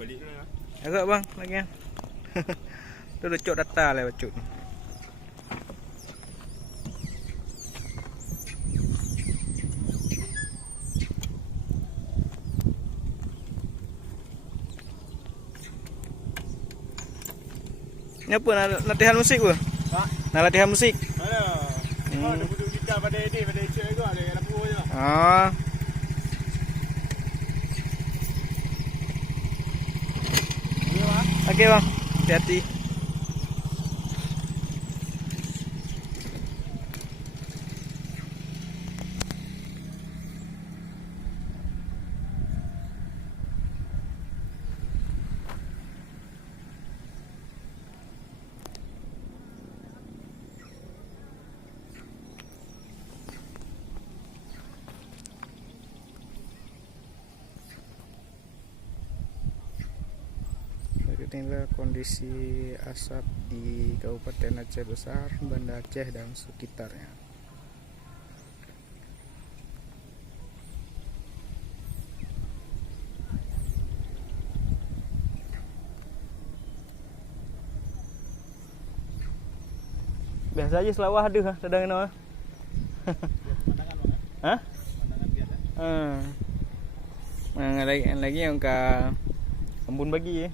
balik dulu lah. Agak bang, lagi kan. Tu dah cok data lah bacut. Ni apa nak latihan musik ke? Ha? Nak latihan musik? Ada. Oh, dia duduk gitar pada edit, pada cek juga ada lampu je lah. Ah. Ya, bang. Okey bang. Hati-hati. Inilah kondisi asap di Kabupaten Aceh Besar, Banda Aceh dan sekitarnya. Biasa aja selawah ada sedang ini. Pandangan bang. Hah? Pandangan biasa. Lagi yang ke embun bagi